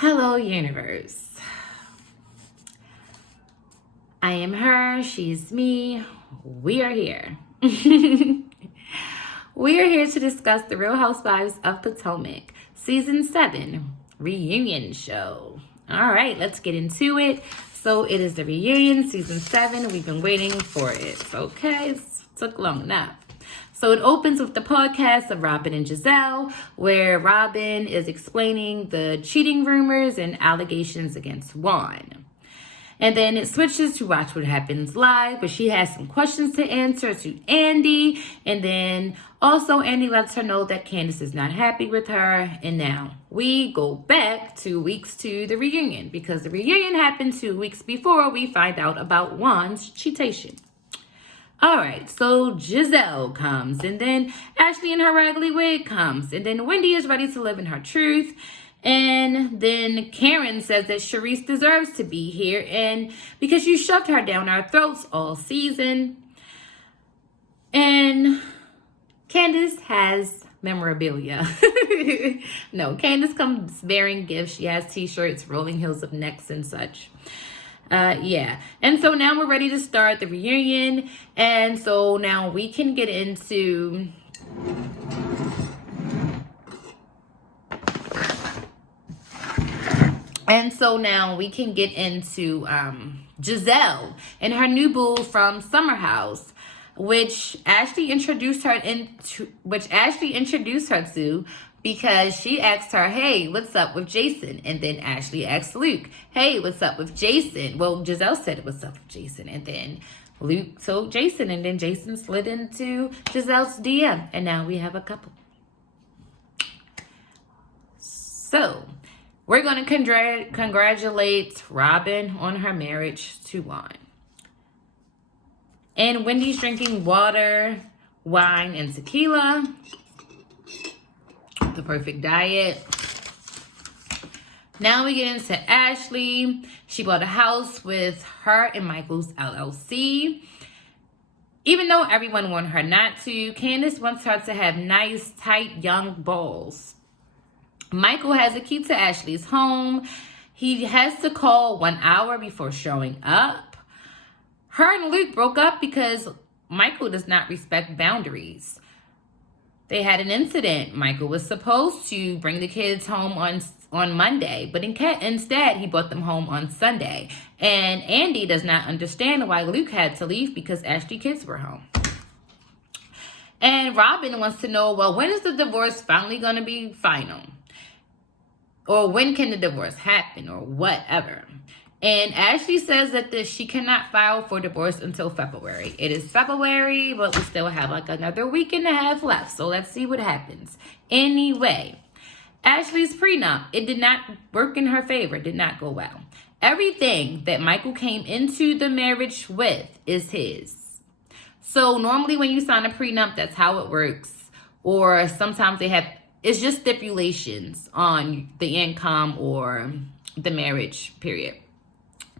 Hello, universe. I am her, she's me. We are here. We are here to discuss the Real Housewives of Potomac, Season 7 reunion show. All right, let's get into it. So it is the reunion, Season 7. We've been waiting for it. Okay, it took long enough. So it opens with the podcast of Robin and Giselle, where Robin is explaining the cheating rumors and allegations against Juan. And then it switches to Watch What Happens Live, where she has some questions to answer to Andy. And then also Andy lets her know that Candace is not happy with her. And now we go back 2 weeks to the reunion, because the reunion happened 2 weeks before we find out about Juan's cheatation. All right, so Giselle comes, and then Ashley in her raggedy wig comes, and then Wendy is ready to live in her truth. And then Karen says that Charisse deserves to be here, and because you shoved her down our throats all season. And Candace has memorabilia. No, Candace comes bearing gifts. She has t-shirts, rolling hills of necks and such. Yeah. And so now we're ready to start the reunion. And so now we can get into Giselle and her new boo from Summer House, which Ashley introduced her to because she asked her, hey, what's up with Jason? And then Ashley asked Luke, hey, what's up with Jason? Well, Giselle said, what's up with Jason? And then Luke told Jason, and then Jason slid into Giselle's DM. And now we have a couple. So we're going to congratulate Robin on her marriage to Juan. And Wendy's drinking water, wine, and tequila. The perfect diet. Now we get into Ashley. She bought a house with her and Michael's LLC. Even though everyone wanted her not to, Candace wants her to have nice, tight, young balls. Michael has a key to Ashley's home. He has to call 1 hour before showing up. Her and Luke broke up because Michael does not respect boundaries. They had an incident. Michael was supposed to bring the kids home on Monday, but instead he brought them home on Sunday. And Andy does not understand why Luke had to leave because Ashley's kids were home. And Robin wants to know, well, when is the divorce finally going to be final? Or when can the divorce happen, or whatever. And Ashley says that she cannot file for divorce until February. It is February, but we still have like another week and a half left. So let's see what happens. Anyway, Ashley's prenup, it did not work in her favor. It did not go well. Everything that Michael came into the marriage with is his. So normally when you sign a prenup, that's how it works. Or sometimes it's just stipulations on the income or the marriage period.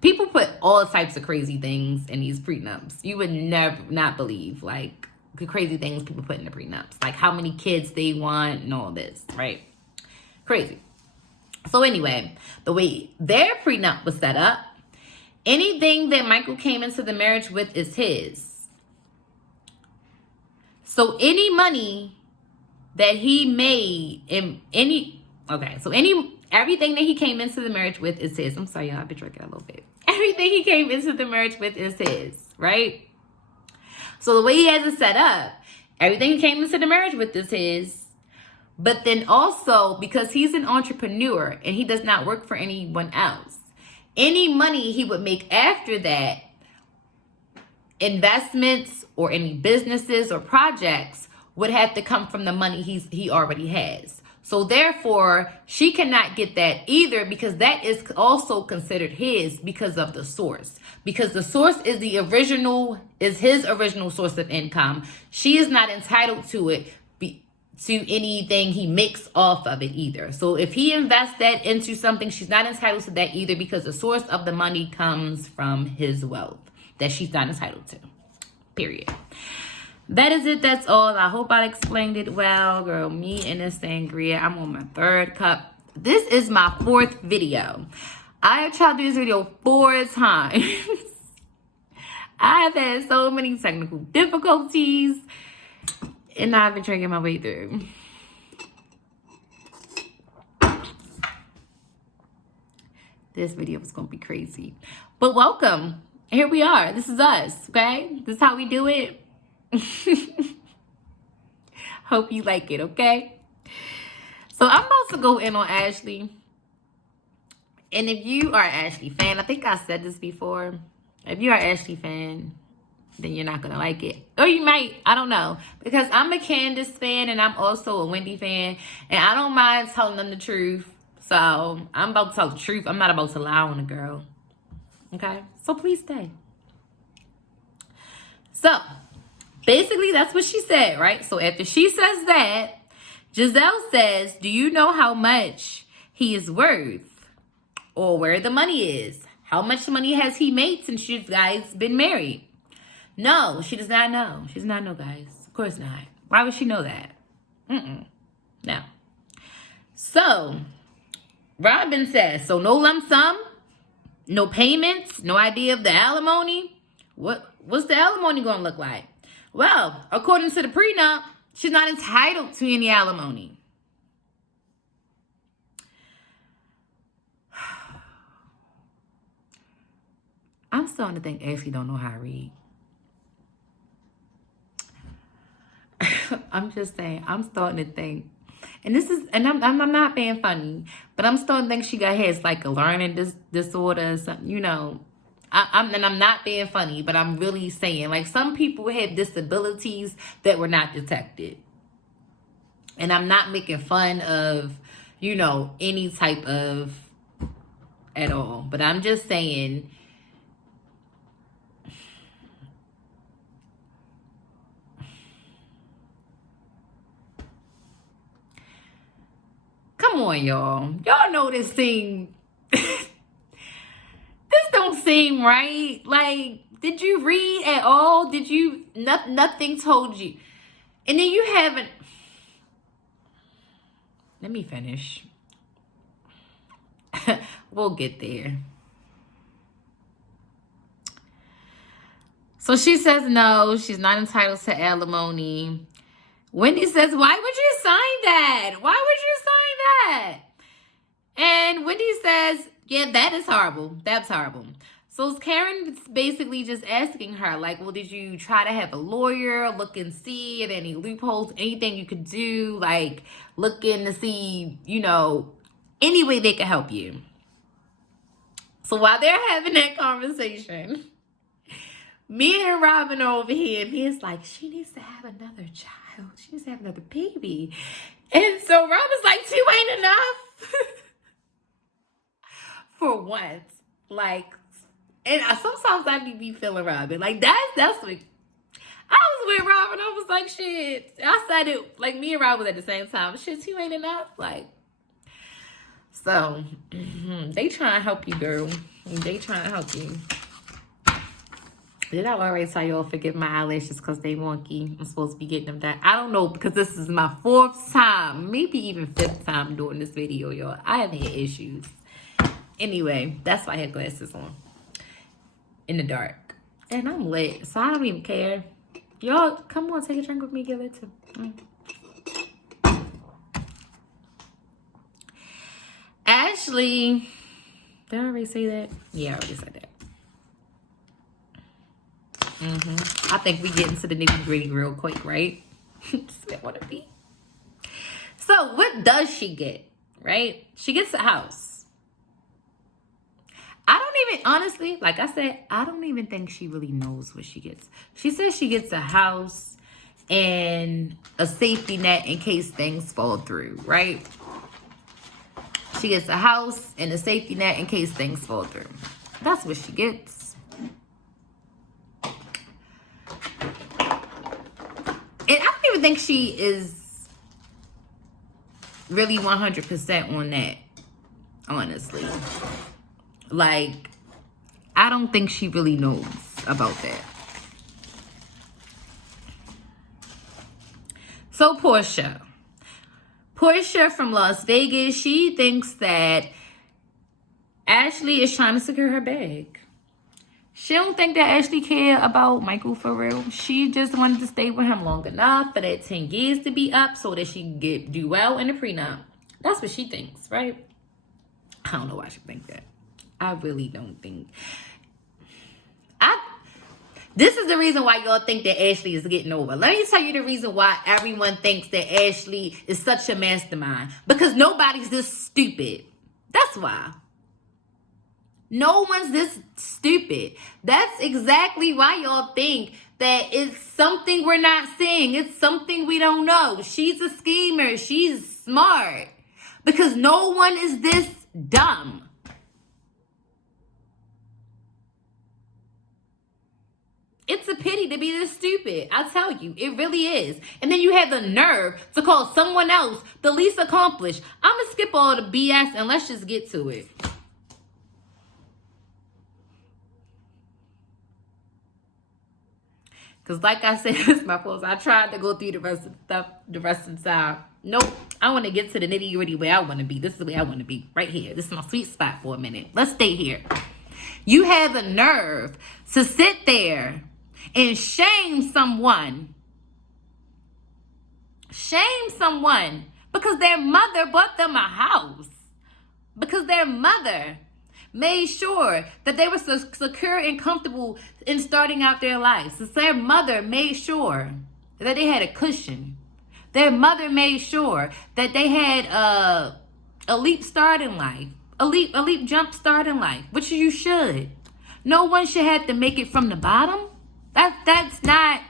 People put all types of crazy things in these prenups. You would never not believe, like, the crazy things people put in the prenups. Like how many kids they want and all this, right? Crazy. So anyway, the way their prenup was set up, anything that Michael came into the marriage with is his. So any money that he made everything that he came into the marriage with is his. I'm sorry, y'all, I've been drinking a little bit. Everything he came into the marriage with is his, right? So the way he has it set up, everything he came into the marriage with is his. But then also, because he's an entrepreneur and he does not work for anyone else, any money he would make after that, investments or any businesses or projects, would have to come from the money he already has. So therefore, she cannot get that either, because that is also considered his because of the source. Because the source is his original source of income. She is not entitled to it, to anything he makes off of it either. So if he invests that into something, she's not entitled to that either, because the source of the money comes from his wealth that she's not entitled to. Period. That is it. That's all. I hope I explained it well. Girl, me and this sangria. I'm on my 3rd cup This is my 4th video. I have tried to do this video 4 times. I've had so many technical difficulties, and I've been drinking my way through. This video was gonna be crazy, but welcome. Here we are. This is us, okay? This is how we do it. Hope you like it, okay? So I'm about to go in on Ashley. And if you are an Ashley fan, I think I said this before. If you are an Ashley fan, then you're not going to like it. Or you might, I don't know. Because I'm a Candace fan and I'm also a Wendy fan. And I don't mind telling them the truth. So I'm about to tell the truth. I'm not about to lie on a girl. Okay? So please stay. So basically that's what she said, right? So after she says that, Giselle says, do you know how much he is worth? Or where the money is? How much money has he made since you guys been married? No, she does not know. She does not know, guys. Of course not. Why would she know that? No. So, Robin says, so no lump sum? No payments? No idea of the alimony? What's the alimony going to look like? Well, according to the prenup, she's not entitled to any alimony. I'm starting to think Ashley don't know how to read. I'm just saying, I'm starting to think. And this is, and I'm not being funny, but I'm starting to think she has like a learning disorder or something, you know. I'm not being funny, but I'm really saying, like, some people have disabilities that were not detected. And I'm not making fun of, you know, any type of at all. But I'm just saying, come on, y'all. Y'all know this thing. This don't seem right. Like, did you read at all? Did you, nothing told you. And then you haven't. Let me finish. We'll get there. So she says no, she's not entitled to alimony. Wendy says, why would you sign that? Why would you sign that? And Wendy says, yeah, that is horrible. That's horrible. So Karen basically just asking her, like, well, did you try to have a lawyer look and see if any loopholes, anything you could do, like looking to see, you know, any way they could help you. So while they're having that conversation, me and Robin are over here, and he's like, she needs to have another child. She needs to have another baby. And so Robin's like, two ain't enough. For once. Like, and sometimes I be feeling Robin. Like, that's what, I was with Robin. I was like, shit. I said it, like, me and Robin was at the same time. Shit, two ain't enough. Like, so, they trying to help you, girl. They trying to help you. Did I already tell y'all forgive my eyelashes because they wonky? I'm supposed to be getting them done. I don't know, because this is my 4th time, maybe even 5th time doing this video, y'all. I have had issues. Anyway, that's why I had glasses on in the dark. And I'm lit, so I don't even care. Y'all, come on, take a drink with me, give it to. Ashley, did I already say that? Yeah, I already said that. I think we get into the nitty gritty real quick, right? Just where I want to be. So what does she get, right? She gets a house. I don't even, honestly, like I said, I don't even think she really knows what she gets. She says she gets a house and a safety net in case things fall through, right? She gets a house and a safety net in case things fall through. That's what she gets. And I don't even think she is really 100% on that, honestly. Like, I don't think she really knows about that. So, Portia Portia from Las Vegas, she thinks that Ashley is trying to secure her bag. She don't think that Ashley cared about Michael for real. She just wanted to stay with him long enough for that 10 years to be up so that she can do well in the prenup. That's what she thinks, right? I don't know why she thinks that. I really don't think. This is the reason why y'all think that Ashley is getting over. Let me tell you the reason why everyone thinks that Ashley is such a mastermind. Because nobody's this stupid. That's why. No one's this stupid. That's exactly why y'all think that it's something we're not seeing. It's something we don't know. She's a schemer. She's smart. Because no one is this dumb. It's a pity to be this stupid. I tell you, it really is. And then you have the nerve to call someone else the least accomplished. I'm going to skip all the BS and let's just get to it. Because like I said, it's my fault. I tried to go through the rest of the stuff, the rest of the time. Nope. I want to get to the nitty gritty where I want to be. This is the way I want to be. Right here. This is my sweet spot for a minute. Let's stay here. You have the nerve to sit there and shame someone. Shame someone because their mother bought them a house. Because their mother made sure that they were secure and comfortable in starting out their lives. So their mother made sure that they had a cushion. Their mother made sure that they had a leap start in life. A leap jump start in life, which you should. No one should have to make it from the bottom. That's not,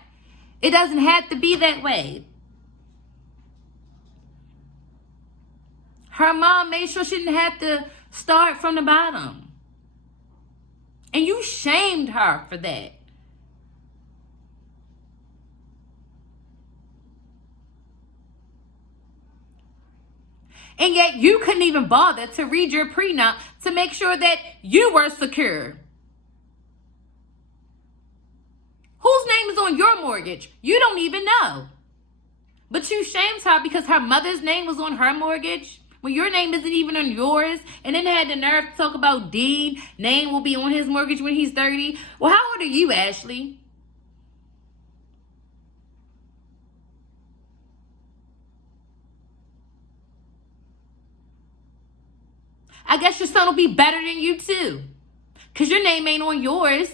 it doesn't have to be that way. Her mom made sure she didn't have to start from the bottom. And you shamed her for that. And yet you couldn't even bother to read your prenup to make sure that you were secure. Whose name is on your mortgage? You don't even know. But you shamed her because her mother's name was on her mortgage when your name isn't even on yours. And then they had the nerve to talk about Dean. Name will be on his mortgage when he's 30. Well, how old are you, Ashley? I guess your son will be better than you too. Because your name ain't on yours.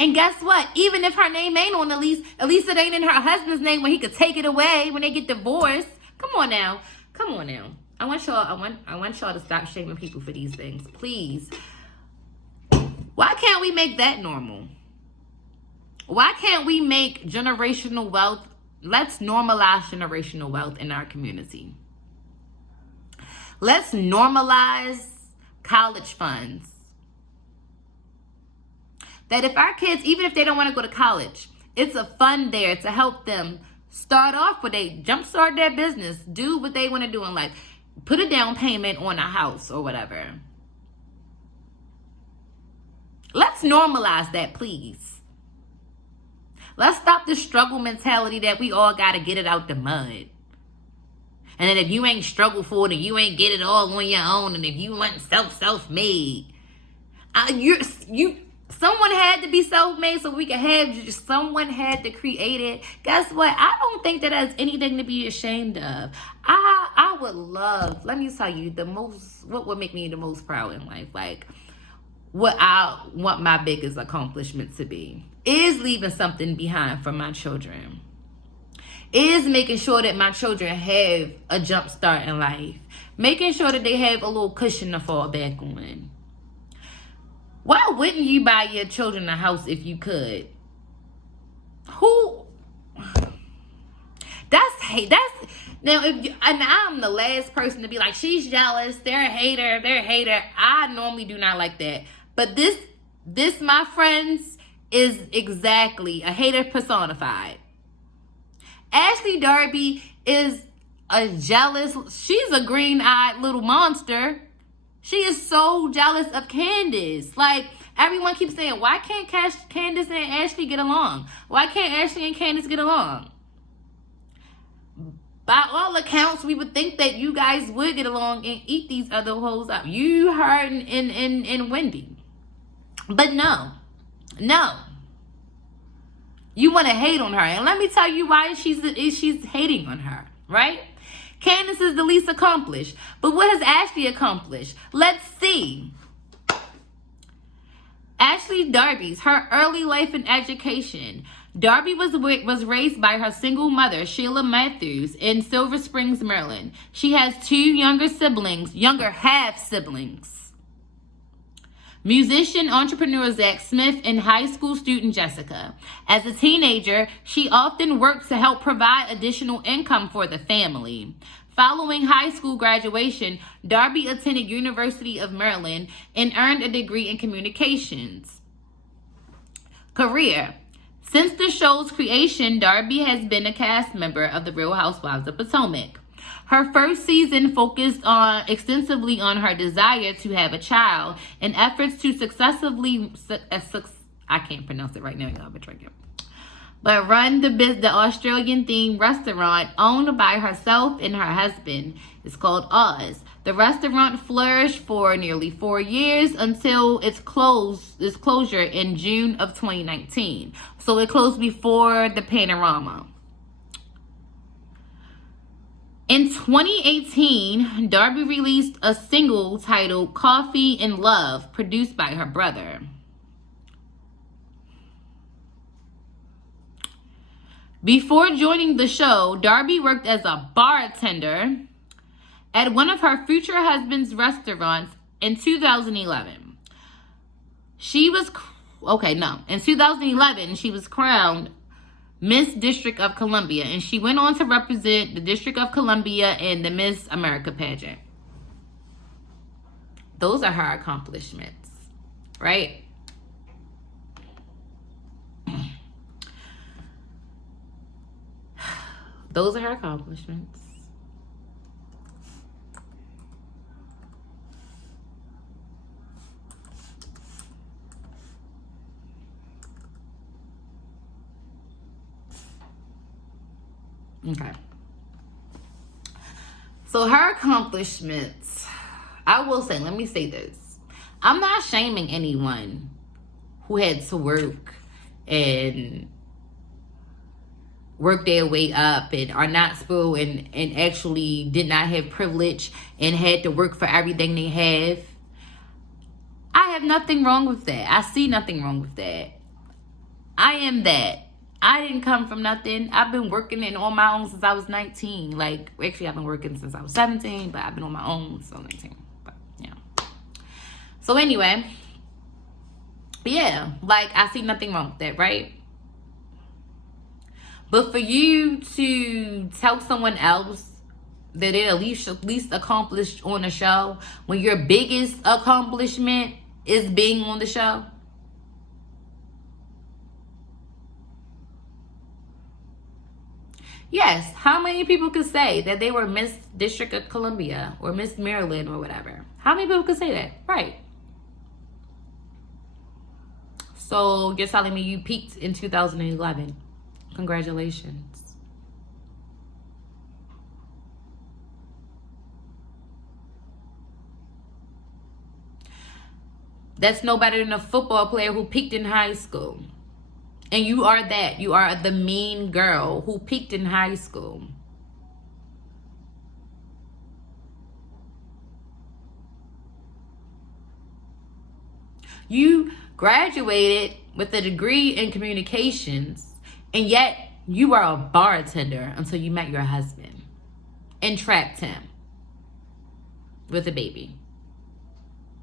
And guess what? Even if her name ain't on the lease, at least it ain't in her husband's name when he could take it away when they get divorced. Come on now. Come on now. I want y'all to stop shaming people for these things. Please. Why can't we make that normal? Why can't we make generational wealth? Let's normalize generational wealth in our community. Let's normalize college funds. That if our kids, even if they don't want to go to college, it's a fund there to help them start off with jumpstart their business, do what they want to do in life, put a down payment on a house or whatever. Let's normalize that, please. Let's stop the struggle mentality that we all got to get it out the mud. And then if you ain't struggle for it and you ain't get it all on your own, and if you want self-made, someone had to be self-made so we could have, someone had to create it. Guess what? I don't think that has anything to be ashamed of. I would love, let me tell you, what would make me the most proud in life, like what I want my biggest accomplishment to be, is leaving something behind for my children. Is making sure that my children have a jump start in life. Making sure that they have a little cushion to fall back on. Why wouldn't you buy your children a house if you could? Now, and I'm the last person to be like, she's jealous, they're a hater. I normally do not like that. But this, my friends, is exactly a hater personified. Ashley Darby is she's a green-eyed little monster. She is so jealous of Candace. Like, Everyone keeps saying, why can't Candace and Ashley get along? Why can't Ashley and Candace get along? By all accounts, we would think that you guys would get along and eat these other hoes up. You, her, and Wendy. But no. You want to hate on her. And let me tell you why she's hating on her, right? Candace is the least accomplished. But what has Ashley accomplished? Let's see. Ashley Darby's, her early life and education. Darby was raised by her single mother, Sheila Matthews, in Silver Springs, Maryland. She has 2 younger half-siblings. Musician, entrepreneur Zach Smith, and high school student Jessica. As a teenager, she often worked to help provide additional income for the family. Following high school graduation, Darby attended University of Maryland and earned a degree in communications. Career. Since the show's creation, Darby has been a cast member of The Real Housewives of Potomac. Her first season focused extensively on her desire to have a child and efforts to I can't pronounce it right now, y'all, but drink it. But run the Australian-themed restaurant owned by herself and her husband. It's called Oz. The restaurant flourished for nearly 4 years until its closure in June of 2019. So it closed before the Panorama. In 2018, Darby released a single titled Coffee and Love, produced by her brother. Before joining the show, Darby worked as a bartender at one of her future husband's restaurants in 2011. In 2011, she was crowned Miss District of Columbia, and she went on to represent the District of Columbia in the Miss America pageant. Those are her accomplishments, right? Those are her accomplishments. Okay. So her accomplishments, I will say, let me say this. I'm not shaming anyone who had to work and work their way up and are not spoiled and actually did not have privilege and had to work for everything they have. I have nothing wrong with that. I see nothing wrong with that. I am that. I didn't come from nothing. I've been working on my own since I was 19. Like, actually, I've been working since I was 17, but I've been on my own since I was 19. But, yeah. So, anyway. Yeah. Like, I see nothing wrong with that, right? But for you to tell someone else that they're at least accomplished on the show when your biggest accomplishment is being on the show. Yes, how many people could say that they were Miss District of Columbia or Miss Maryland or whatever? How many people could say that? Right. So you're telling me you peaked in 2011. Congratulations. That's no better than a football player who peaked in high school. And you are that. You are the mean girl who peaked in high school. You graduated with a degree in communications, and yet you are a bartender until you met your husband and trapped him with a baby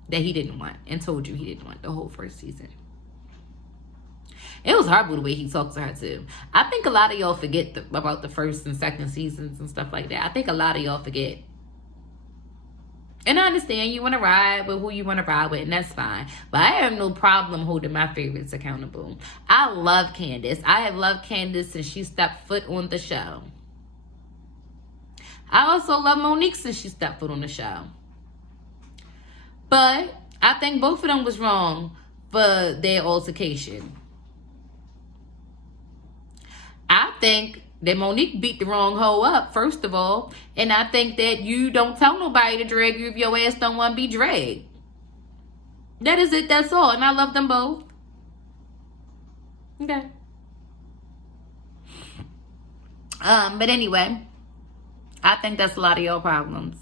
that he didn't want and told you he didn't want the whole first season. It was horrible the way he talked to her too. I think a lot of y'all forget about the first and second seasons and stuff like that. I think a lot of y'all forget. And I understand you want to ride with who you want to ride with, and that's fine. But I have no problem holding my favorites accountable. I love Candace. I have loved Candace since she stepped foot on the show. I also love Monique since she stepped foot on the show. But I think both of them was wrong for their altercation. I think that Monique beat the wrong hoe up, first of all. And I think that you don't tell nobody to drag you if your ass don't want to be dragged. That is it. That's all. And I love them both. Okay. But anyway, I think that's a lot of your problems.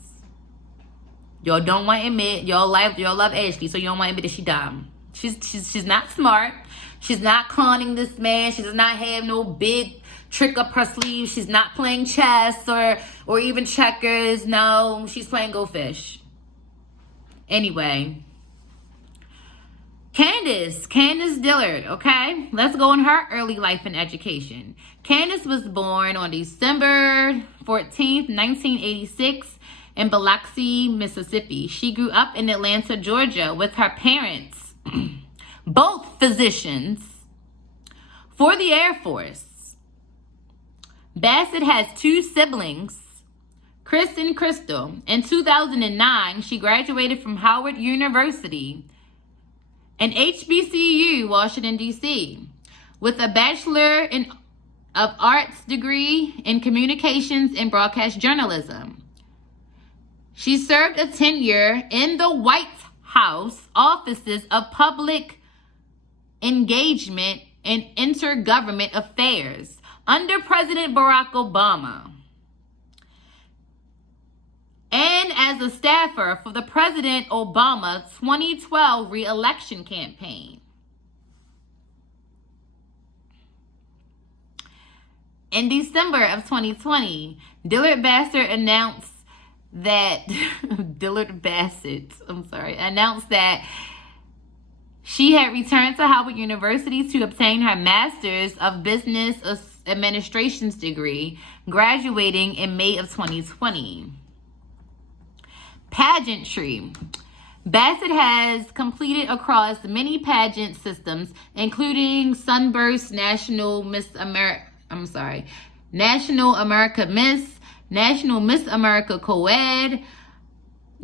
Y'all don't want to admit y'all love Ashley, so you don't want to admit that she dumb. She's not smart. She's not conning this man. She does not have no big trick up her sleeve. She's not playing chess or even checkers. No, she's playing Go Fish. Anyway, Candace Dillard, okay? Let's go on her early life and education. Candace was born on December 14th, 1986 in Biloxi, Mississippi. She grew up in Atlanta, Georgia with her parents, both physicians for the Air Force. Bassett has 2 siblings, Chris and Crystal. In 2009, she graduated from Howard University and HBCU, Washington, D.C., with a Bachelor of Arts degree in Communications and Broadcast Journalism. She served a tenure in the White House Offices of Public Engagement and Intergovernment Affairs under President Barack Obama, and as a staffer for the President Obama 2012 re-election campaign. In December of 2020, Dillard Bassett announced that she had returned to Howard University to obtain her Master's of Business Administration's degree, graduating in May of 2020. Pageantry. Bassett has completed across many pageant systems, including Sunburst, National America Miss, National Miss America Co-Ed,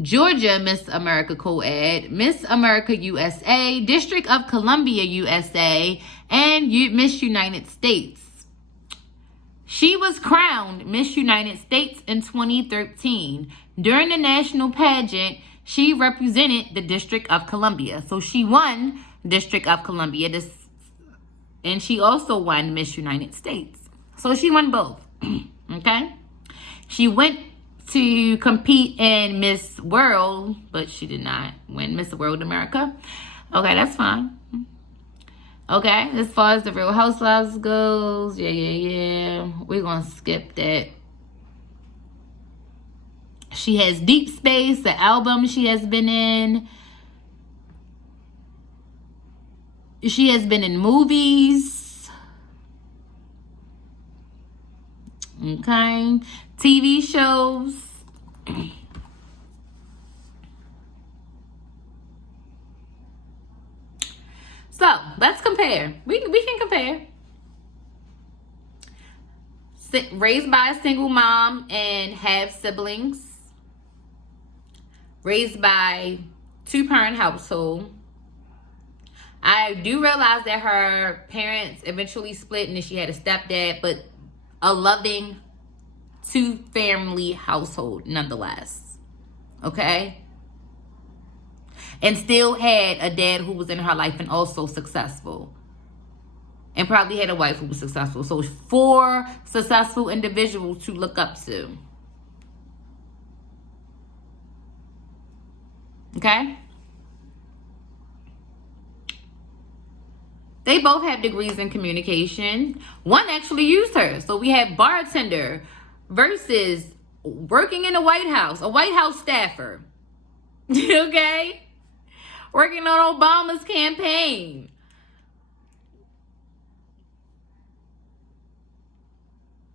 Georgia Miss America Co-Ed, Miss America USA, District of Columbia USA, and Miss United States. She was crowned Miss United States in 2013. During the national pageant, she represented the District of Columbia. So she won District of Columbia, and she also won Miss United States. So she won both, okay? She went to compete in Miss World, but she did not win Miss World America. Okay, that's fine. Okay, as far as the Real Housewives goes, yeah. We're going to skip that. She has Deep Space, the album she has been in. She has been in movies. Okay. TV shows. So, let's compare. We can compare. Raised by a single mom and have siblings. Raised by 2-parent household. I do realize that her parents eventually split and then she had a stepdad, but a loving 2-family household nonetheless. Okay? And still had a dad who was in her life and also successful. And probably had a wife who was successful. So 4 successful individuals to look up to. Okay? They both have degrees in communication. One actually used her. So we have bartender versus working in the White House, a White House staffer. Okay? Working on Obama's campaign.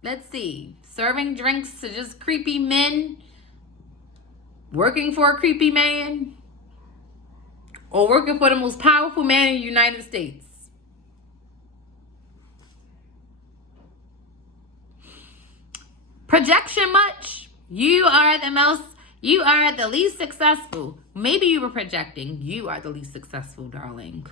Let's see. Serving drinks to just creepy men. Working for a creepy man. Or working for the most powerful man in the United States. Projection much? You are the least successful. Maybe you were projecting. You are the least successful, darling.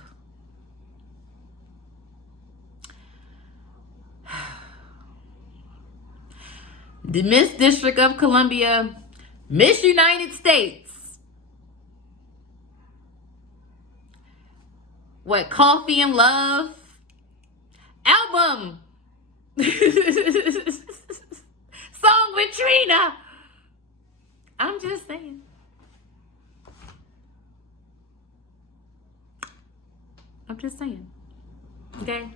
the Miss District of Columbia, Miss United States. What, Coffee and Love? Album. Song with Trina. I'm just saying. I'm just saying. Okay?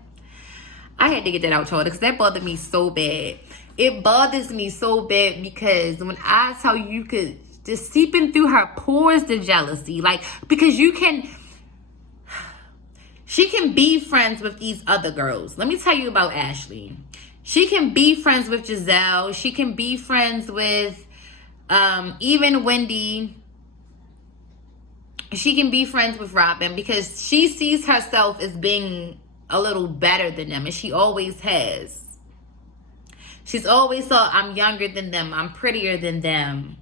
I had to get that out, y'all, because that bothered me so bad. It bothers me so bad because when I tell you could just seeping through her pores, the jealousy. Like, because she can be friends with these other girls. Let me tell you about Ashley. She can be friends with Giselle. She can be friends with even Wendy. She can be friends with Robin because she sees herself as being a little better than them, and she always has. She's always thought, I'm younger than them, I'm prettier than them.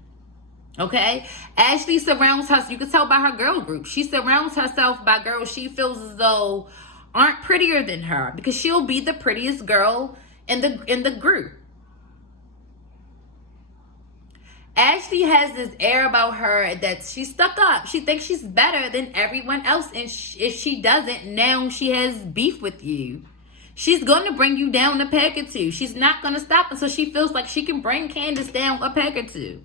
Okay? Ashley surrounds herself, you can tell by her girl group, she surrounds herself by girls she feels as though aren't prettier than her, because she'll be the prettiest girl in the group. Ashley has this air about her that she's stuck up. She thinks she's better than everyone else. And if she doesn't, now she has beef with you. She's going to bring you down a peg or two. She's not going to stop until she feels like she can bring Candace down a peg or two.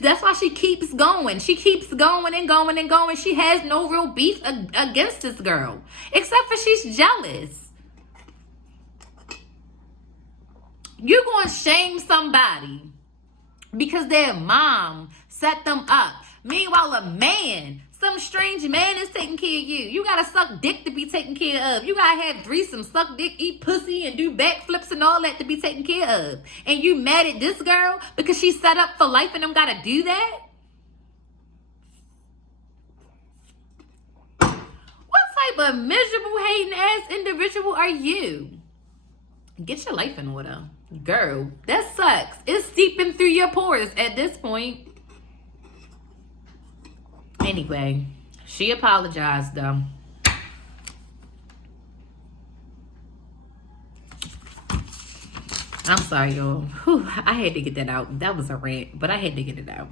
That's why she keeps going. She keeps going and going and going. She has no real beef against this girl. Except for she's jealous. You're going to shame somebody because their mom set them up. Meanwhile, a man, some strange man is taking care of you. You gotta suck dick to be taken care of. You gotta have threesome, suck dick, eat pussy, and do backflips and all that to be taken care of. And you mad at this girl because she's set up for life and them gotta do that? What type of miserable, hating ass individual are you? Get your life in order. Girl, that sucks. It's seeping through your pores at this point. Anyway, she apologized though. I'm sorry, y'all. Whew, I had to get that out. That was a rant, but I had to get it out.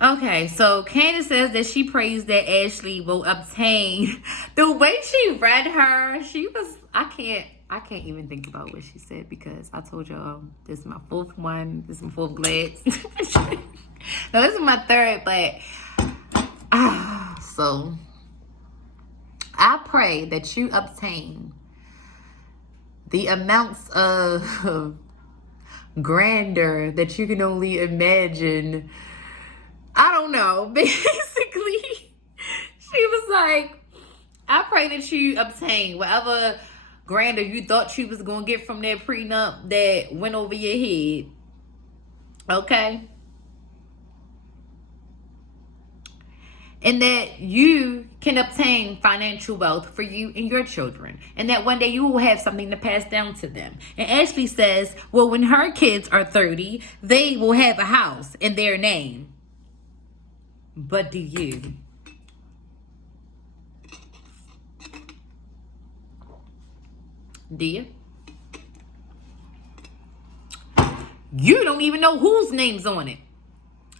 Okay, so Candace says that she prays that Ashley will obtain. The way she read her, she was, I can't even think about what she said because I told y'all this is my fourth one. This is my fourth glass. No, this is my third, but so I pray that you obtain the amounts of grandeur that you can only imagine. I don't know. Basically, she was like, I pray that you obtain whatever grandeur you thought you was going to get from that prenup that went over your head. Okay? And that you can obtain financial wealth for you and your children. And that one day you will have something to pass down to them. And Ashley says, well, when her kids are 30, they will have a house in their name. But do you? Do you? You don't even know whose name's on it.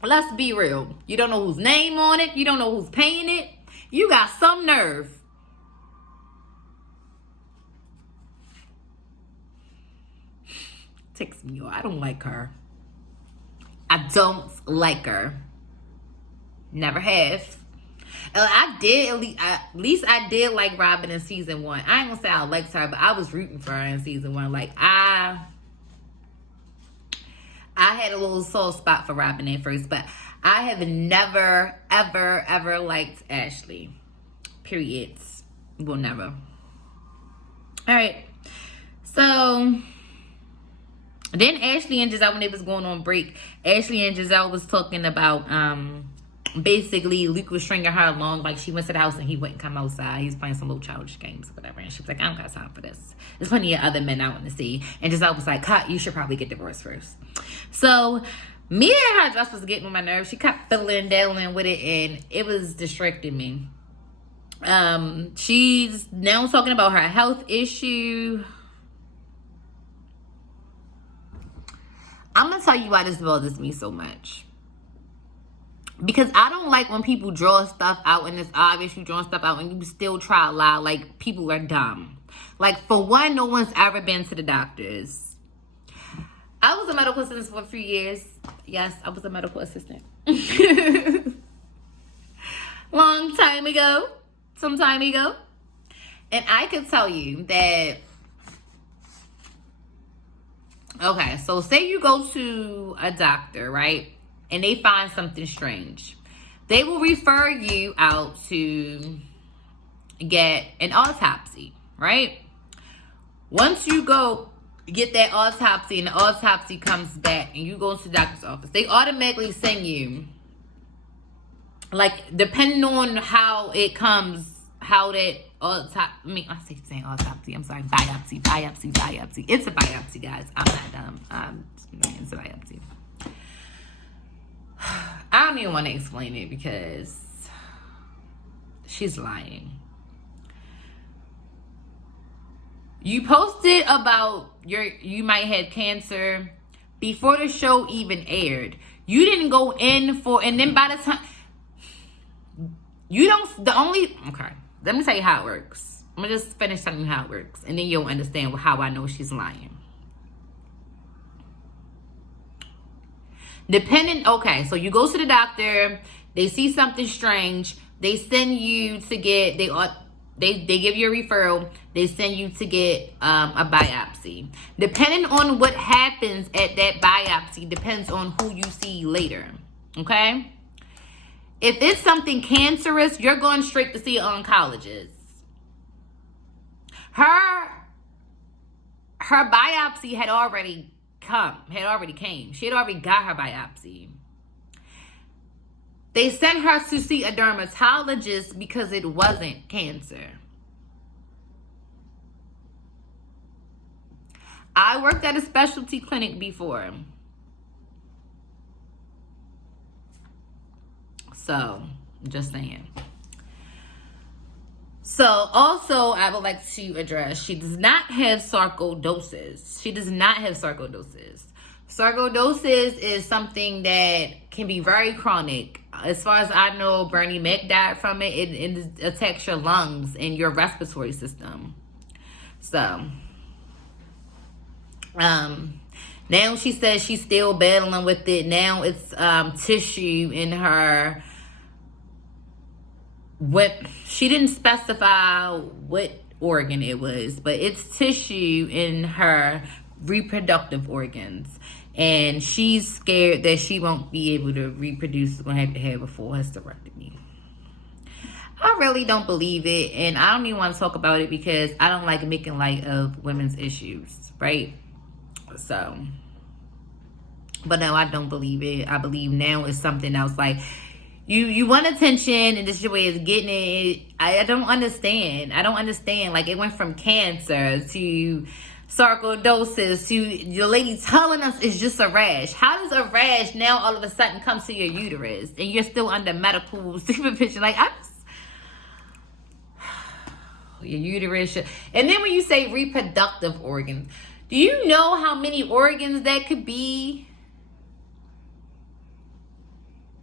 Let's be real. You don't know whose name on it. You don't know who's paying it. You got some nerve. Text me, y'all. I don't like her. I don't like her. Never have. At least I did like Robin in season 1. I ain't gonna say I liked her, but I was rooting for her in season 1. Like I had a little soft spot for Robin at first, but I have never, ever, ever liked Ashley. Period. Will never. All right. So then Ashley and Giselle, when they was going on break, Ashley and Giselle was talking about basically Luke was stringing her along. Like she went to the house and he wouldn't come outside. He was playing some little childish games or whatever. And she was like, I don't got time for this. There's plenty of other men I want to see. And Giselle was like, Cut, you should probably get divorced first. So me and her just was getting on my nerves. She kept fiddling, daddling with it, and it was distracting me. She's now talking about her health issue. I'm going to tell you why this bothers me so much. Because I don't like when people draw stuff out and it's obvious you drawing stuff out and you still try to lie like people are dumb. Like, for one, no one's ever been to the doctors. I was a medical assistant for a few years. Yes, I was a medical assistant. Long time ago. Some time ago. And I could tell you that, okay, so say you go to a doctor, right? And they find something strange. They will refer you out to get an autopsy, right? Once you go get that autopsy and the autopsy comes back and you go to the doctor's office, they automatically send you, like, depending on how it comes, how that autopsy, I'm sorry, biopsy. It's a biopsy, guys. I'm not dumb. It's a biopsy. I don't even want to explain it because she's lying. You posted about you might have cancer before the show even aired. You didn't go in for, and then by the time okay, let me tell you how it works. I'm gonna just finish telling you how it works, and then you'll understand how I know she's lying. Okay, so you go to the doctor, they see something strange, they send you to get, they give you a referral, they send you to get a biopsy. Depending on what happens at that biopsy depends on who you see later, okay? If it's something cancerous, you're going straight to see an oncologist. Her biopsy had already came. She had already got her biopsy. They sent her to see a dermatologist because it wasn't cancer. I worked at a specialty clinic before. So, just saying. So, also, I would like to address, she does not have sarcoidosis. She does not have sarcoidosis. Sarcoidosis is something that can be very chronic. As far as I know, Bernie Mac died from it. It attacks your lungs and your respiratory system. So, now she says she's still battling with it. Now it's tissue in her. She didn't specify what organ it was, but it's tissue in her reproductive organs, and she's scared that she won't be able to reproduce. Gonna have to have a full hysterectomy. I really don't believe it, and I don't even want to talk about it because I don't like making light of women's issues, right? So, but no, I don't believe it. I believe now it's something else. Like, You want attention, and this is your way of getting it. I don't understand. Like, it went from cancer to sarcoidosis to the lady telling us it's just a rash. How does a rash now all of a sudden come to your uterus and you're still under medical supervision? Like, your uterus. And then when you say reproductive organs, do you know how many organs that could be?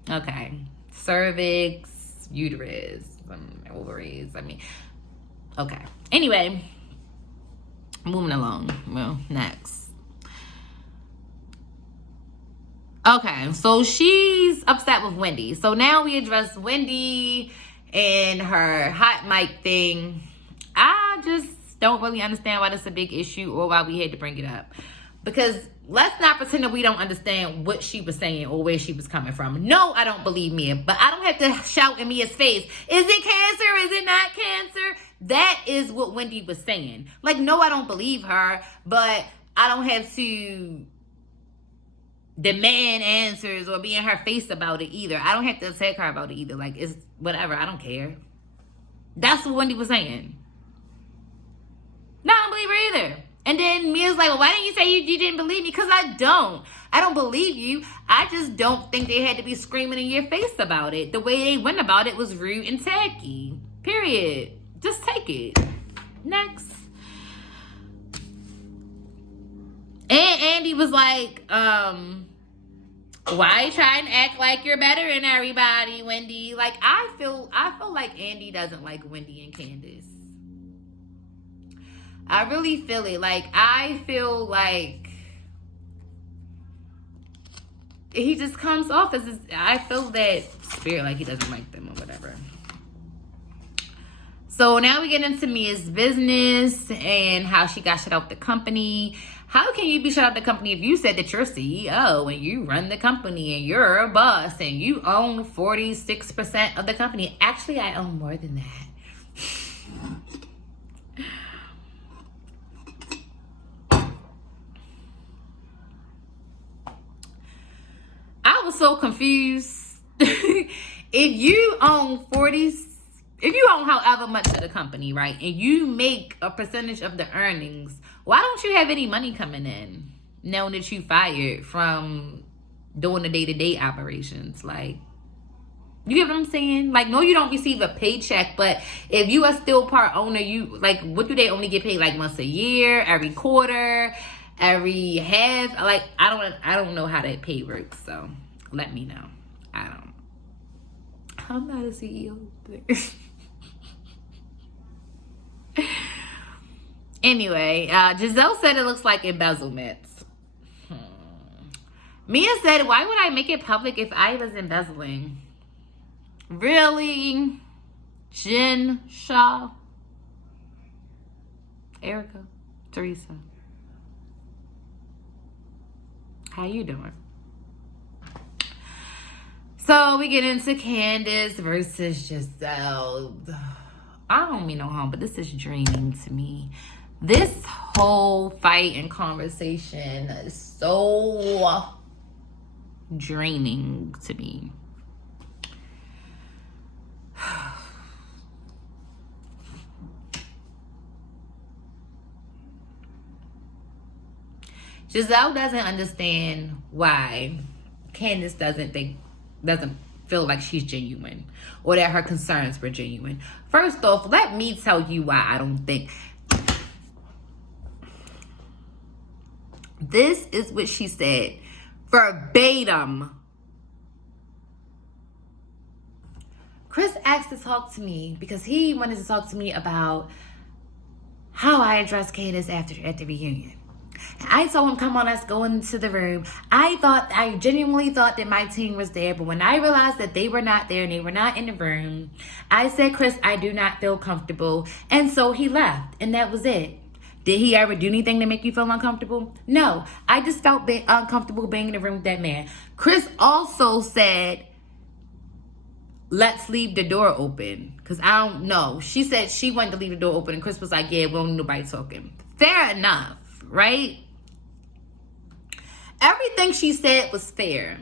Okay. Cervix, uterus, ovaries. Okay. Anyway, moving along. Well, next. Okay, so she's upset with Wendy. So now we address Wendy and her hot mic thing. I just don't really understand why that's a big issue or why we had to bring it up. Because let's not pretend that we don't understand what she was saying or where she was coming from. No, I don't believe Mia, but I don't have to shout in Mia's face, is it cancer? Is it not cancer? That is what Wendy was saying. Like, no, I don't believe her, but I don't have to demand answers or be in her face about it either. I don't have to attack her about it either. Like, it's whatever. I don't care. That's what Wendy was saying. No, I don't believe her either. And then Mia's like, well, why didn't you say you didn't believe me? Because I don't believe you. I just don't think they had to be screaming in your face about it. The way they went about it was rude and tacky. Period. Just take it. Next. And Andy was like, why try and act like you're better than everybody, Wendy? Like, I feel like Andy doesn't like Wendy and Candace. I really feel it. Like, I feel like he just comes off as this, I feel that spirit, like he doesn't like them or whatever. So now we get into Mia's business and how she got shut out the company. How can you be shut out the company if you said that you're CEO and you run the company and you're a boss and you own 46% of the company? Actually, I own more than that. I was so confused. If you own however much of the company, right, and you make a percentage of the earnings, why don't you have any money coming in knowing that you fired from doing the day-to-day operations? Like, you get what I'm saying? Like, no, you don't receive a paycheck, but if you are still part owner, you, like, what do they only get paid? Like, once a year, every quarter, every half? Like, I don't know how that pay works, so let me know. I'm not a CEO. Anyway, Giselle said it looks like embezzlements. Mia said, why would I make it public if I was embezzling? Really? Jen, Shaw, Erica, Teresa. How you doing? So we get into Candace versus Giselle. I don't mean no harm, but this is draining to me. This whole fight and conversation is so draining to me. Giselle doesn't understand why Candace doesn't feel like she's genuine or that her concerns were genuine. First off, let me tell you why I don't think. This is what she said verbatim. Chris asked to talk to me because he wanted to talk to me about how I addressed Candace at the reunion. I told him, come on, let's go into the room. I genuinely thought that my team was there, but when I realized that they were not there and they were not in the room, I said, Chris, I do not feel comfortable. And so he left, and that was it. Did he ever do anything to make you feel uncomfortable? No, I just felt uncomfortable being in the room with that man. Chris also said, let's leave the door open, because I don't know. She said she wanted to leave the door open, and Chris was like, yeah, we don't need nobody talking. Fair enough. Right? Everything she said was fair.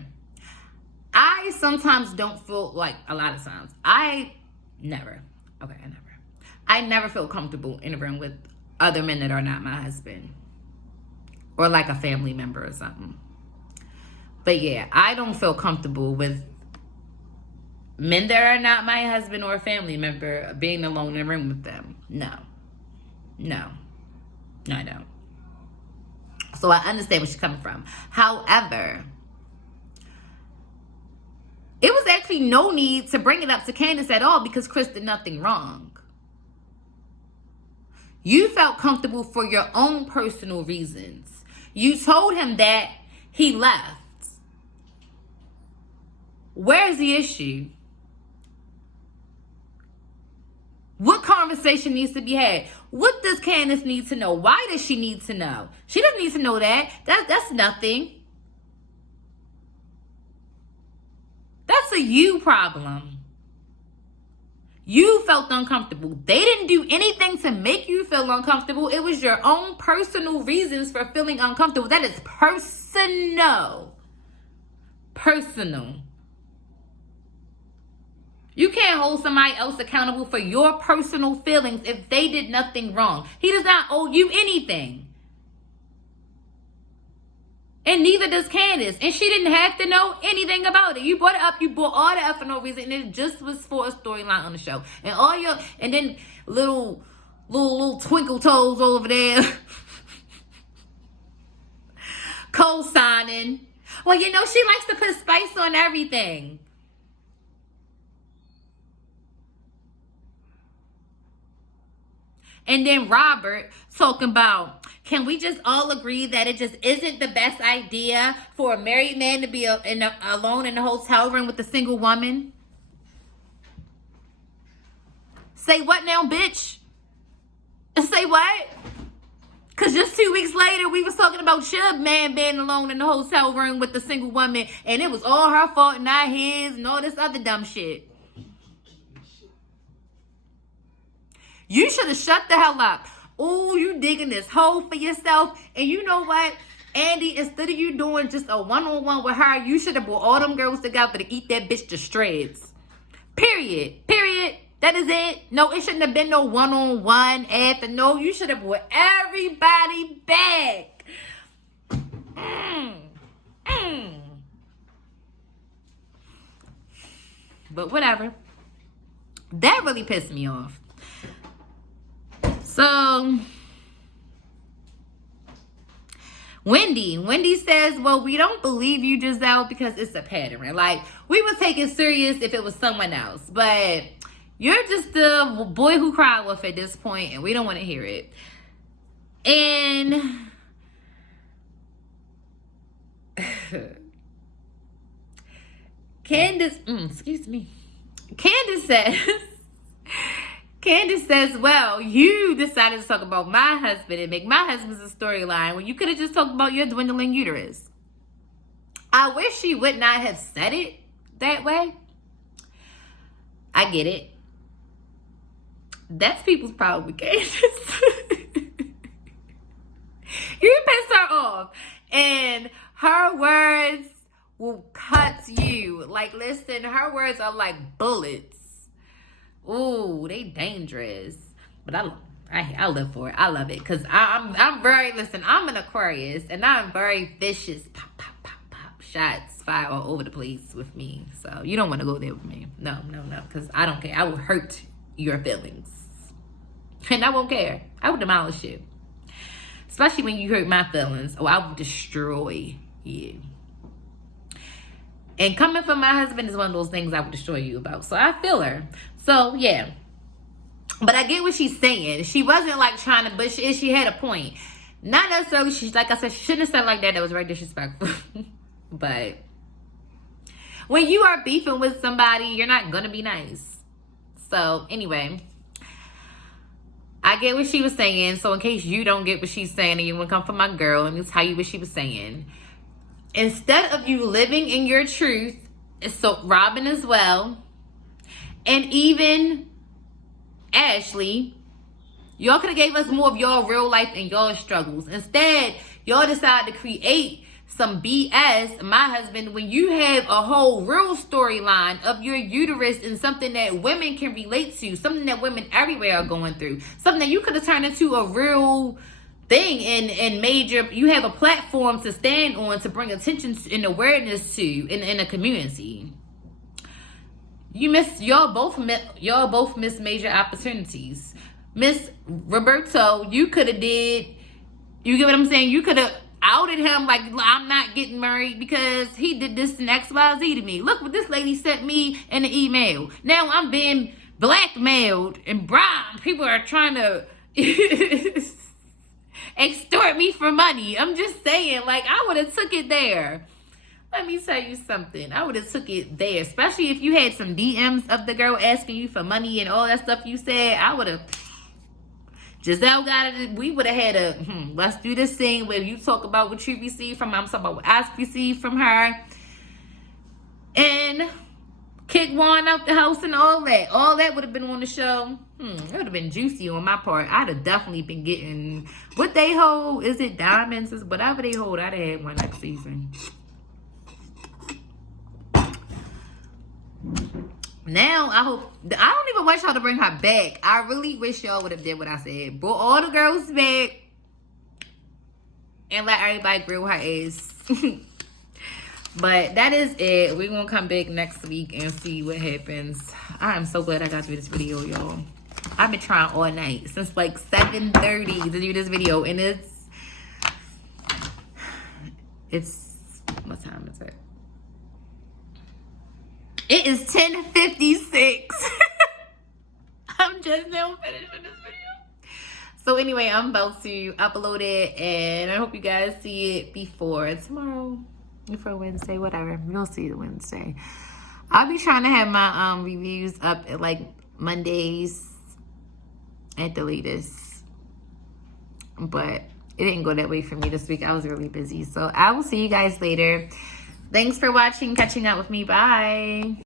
I sometimes don't feel like, a lot of times, I never feel comfortable in a room with other men that are not my husband or like a family member or something. But yeah, I don't feel comfortable with men that are not my husband or a family member being alone in a room with them. No, I don't. So I understand where she's coming from. However, it was actually no need to bring it up to Candace at all because Chris did nothing wrong. You felt comfortable for your own personal reasons. You told him that, he left. Where's the issue? What conversation needs to be had? What does Candace need to know? Why does she need to know? She doesn't need to know that. That's nothing. That's a you problem. You felt uncomfortable. They didn't do anything to make you feel uncomfortable. It was your own personal reasons for feeling uncomfortable. That is personal. Personal. You can't hold somebody else accountable for your personal feelings if they did nothing wrong. He does not owe you anything. And neither does Candace. And she didn't have to know anything about it. You brought it up. You brought all that up for no reason. And it just was for a storyline on the show. And then little twinkle toes over there Co-signing. Well, you know, she likes to put spice on everything. And then Robert talking about, can we just all agree that it just isn't the best idea for a married man to be alone in a hotel room with a single woman? Say what now, bitch? Say what? Because just 2 weeks later, we was talking about Chubb man being alone in the hotel room with a single woman, and it was all her fault, not his, and all this other dumb shit. You should have shut the hell up. Oh, you digging this hole for yourself. And you know what, Andy, instead of you doing just a one-on-one with her, you should have brought all them girls together to eat that bitch to shreds. Period. Period. That is it. No, it shouldn't have been no one-on-one after. No, you should have brought everybody back. But whatever. That really pissed me off. So, Wendy says, well, we don't believe you, Giselle, because it's a pattern. Like, we would take it serious if it was someone else. But you're just the boy who cried wolf at this point, and we don't want to hear it. And Candace says, well, you decided to talk about my husband and make my husband's a storyline when you could have just talked about your dwindling uterus. I wish she would not have said it that way. I get it. That's people's problem with Candace. You piss her off, and her words will cut you. Like, listen, her words are like bullets. Ooh, they dangerous. But I live for it. I love it. Because I'm very, listen, I'm an Aquarius. And I'm very vicious. Pop, pop, pop, pop. Shots fire all over the place with me. So you don't want to go there with me. No. Because I don't care. I will hurt your feelings. And I won't care. I will demolish you. Especially when you hurt my feelings. Oh, I will destroy you. And coming from my husband is one of those things I would destroy you about. So I feel her. So, yeah. But I get what she's saying. She wasn't like trying to, but she had a point. Not necessarily, like I said, she shouldn't have said like that. That was very disrespectful. But when you are beefing with somebody, you're not going to be nice. So, anyway. I get what she was saying. So, in case you don't get what she's saying and you want to come from my girl, let me tell you what she was saying. Instead of you living in your truth, so Robin as well, and even Ashley, y'all could have gave us more of y'all real life and y'all struggles. Instead, y'all decided to create some BS, my husband, when you have a whole real storyline of your uterus and something that women can relate to, something that women everywhere are going through, something that you could have turned into a real thing and you have a platform to stand on to bring attention and awareness to in a community. Y'all both missed major opportunities. Miss Roberto, you could have you get what I'm saying? You could have outed him like, I'm not getting married because he did this and XYZ to me. Look what this lady sent me in the email. Now I'm being blackmailed and bribed. People are trying to extort me for money. I'm just saying, like, I would have took it there. Let me tell you something. I would have took it there, especially if you had some DMs of the girl asking you for money and all that stuff you said. I would have. Giselle got it. We would have had a let's do this thing where you talk about what you received from her. I'm talking about what I received from her, and kick Juan out the house and all that. All that would have been on the show. It would have been juicy on my part. I'd have definitely been getting what they hold. Is it diamonds? Is whatever they hold. I'd have had one next season. Now, I don't even want y'all to bring her back. I really wish y'all would have did what I said. Brought all the girls back and let everybody grill her ass. But that is it. We're going to come back next week and see what happens. I am so glad I got to do this video, y'all. I've been trying all night since like 7:30 to do this video. And what time is it? It is 10:56. I'm just now finishing this video. So anyway, I'm about to upload it, and I hope you guys see it before tomorrow, before Wednesday, whatever. You'll see it Wednesday. I'll be trying to have my reviews up at like Mondays at the latest, but it didn't go that way for me this week. I was really busy. So I will see you guys later. Thanks for watching, catching up with me. Bye.